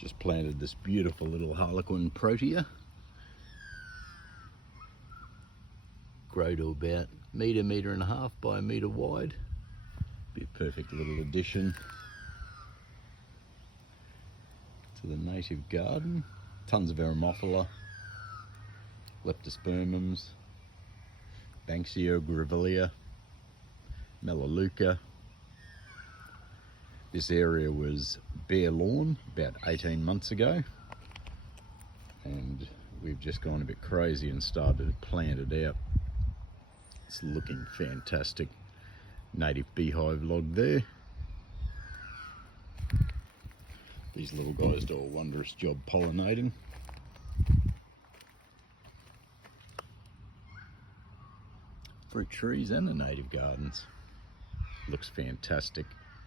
Just planted this beautiful little Harlequin Protea. Grow to about metre and a half by a metre wide. Be a perfect little addition to the native garden. Tons of Eremophila, Leptospermums, Banksia, Grevillea, Melaleuca. This area was bare lawn about 18 months ago, and we've just gone a bit crazy and started to plant it out. It's looking fantastic. Native beehive log there. These little guys do a wondrous job pollinating. Fruit trees and the native gardens. Looks fantastic.